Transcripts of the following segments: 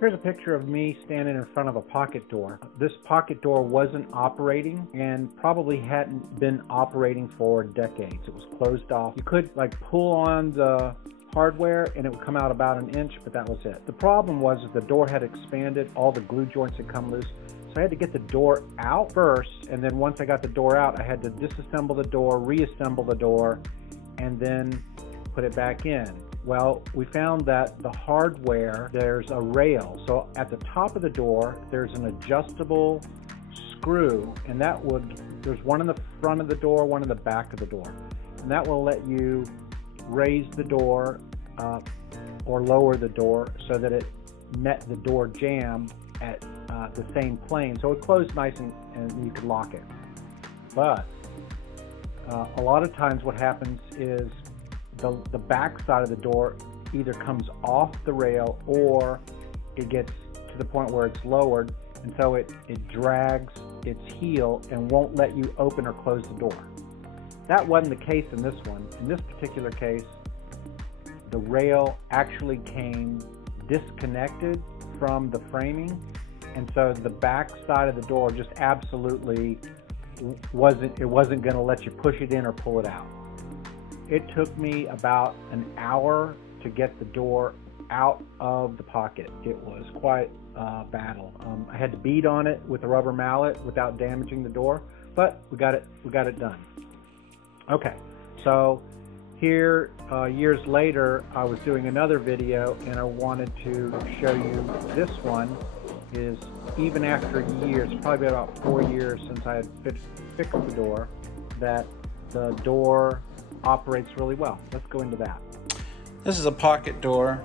Here's a picture of me standing in front of a pocket door. This pocket door wasn't operating and probably hadn't been operating for decades. It was closed off. You could like pull on the hardware and it would come out about an inch, but that was it. The problem was that the door had expanded, all the glue joints had come loose. So I had to get the door out first, and then once I got the door out, I had to disassemble the door, reassemble the door, and then put it back in. Well, we found that the hardware, there's a rail. So at the top of the door, there's an adjustable screw, and there's one in the front of the door, one in the back of the door. And that will let you raise the door or lower the door so that it met the door jamb at the same plane. So it closed nice and you could lock it. But a lot of times what happens is the back side of the door either comes off the rail or it gets to the point where it's lowered, and so it drags its heel and won't let you open or close the door. That wasn't the case in this one. In this particular case, the rail actually came disconnected from the framing, and so the back side of the door just absolutely wasn't going to let you push it in or pull it out. It took me about an hour to get the door out of the pocket. It was quite a battle. I had to beat on it with a rubber mallet without damaging the door, but we got it done. Okay, so here years later, I was doing another video and I wanted to show you this one is even after years, probably about 4 years since I had fixed the door, that the door operates really well. Let's go into that. This is a pocket door.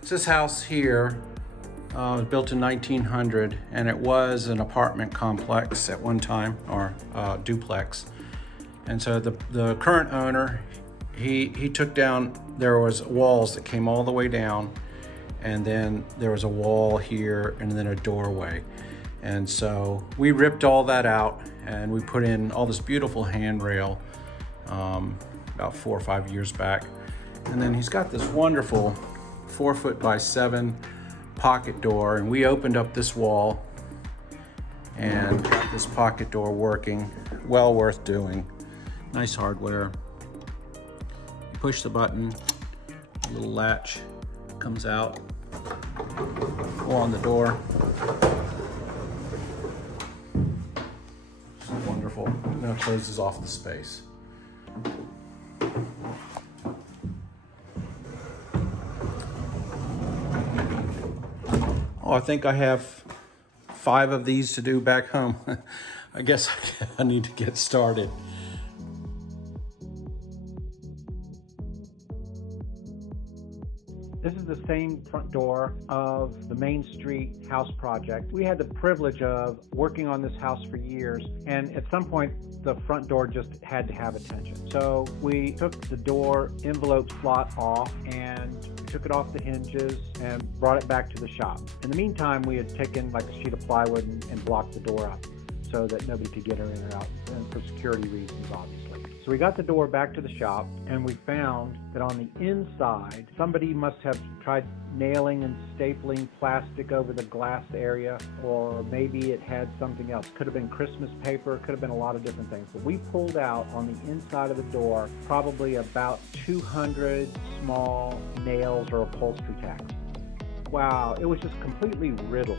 This house here was built in 1900, and it was an apartment complex at one time, or duplex. And so the current owner, he took down, there was walls that came all the way down, and then there was a wall here and then a doorway. And so we ripped all that out and we put in all this beautiful handrail about 4 or 5 years back. And then he's got this wonderful 4 by 7 pocket door, and we opened up this wall and got this pocket door working. Well worth doing. Nice hardware. You push the button, a little latch comes out, pull on the door. Wonderful. Now it closes off the space. Oh, I think I have 5 of these to do back home. I guess I need to get started. This is the same front door of the Main Street house project. We had the privilege of working on this house for years, and at some point the front door just had to have attention. So we took the door envelope slot off and took it off the hinges and brought it back to the shop. In the meantime, we had taken like a sheet of plywood and blocked the door up so that nobody could get her in or out, and for security reasons, obviously. So we got the door back to the shop, and we found that on the inside, somebody must have tried nailing and stapling plastic over the glass area, or maybe it had something else. Could have been Christmas paper, could have been a lot of different things. But we pulled out on the inside of the door probably about 200 small nails or upholstery tacks. Wow, it was just completely riddled.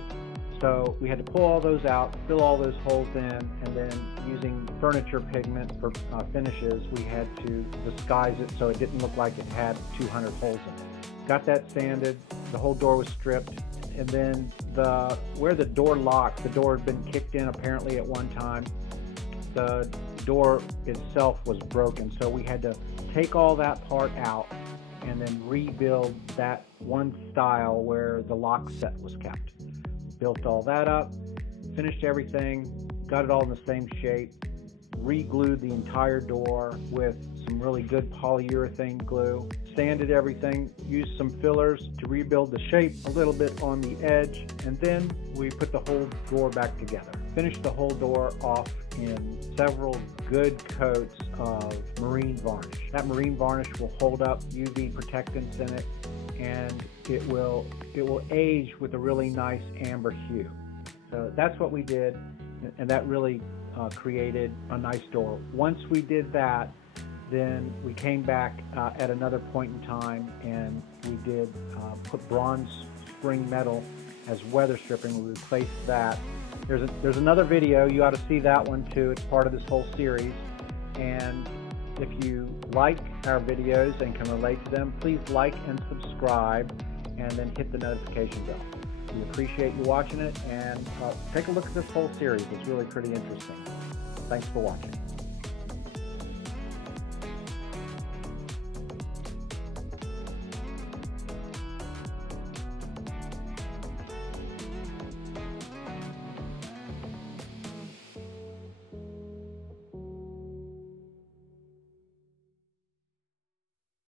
So we had to pull all those out, fill all those holes in, and then using furniture pigment for finishes, we had to disguise it so it didn't look like it had 200 holes in it. Got that sanded, the whole door was stripped, and then where the door locked, the door had been kicked in apparently at one time. The door itself was broken, so we had to take all that part out and then rebuild that one style where the lock set was kept. Built all that up, finished everything, got it all in the same shape, re-glued the entire door with some really good polyurethane glue, sanded everything, used some fillers to rebuild the shape a little bit on the edge, and then we put the whole door back together. finished the whole door off in several good coats of marine varnish. That marine varnish will hold up UV protectants in it, and it will age with a really nice amber hue. So that's what we did, and that really created a nice door. Once we did that, then we came back at another point in time, and we did put bronze spring metal as weather stripping. We replaced that. There's another video. You ought to see that one too. It's part of this whole series. And if you like our videos and can relate to them, please like and subscribe, and then hit the notification bell. We appreciate you watching it, and take a look at this whole series. It's really pretty interesting. Thanks for watching.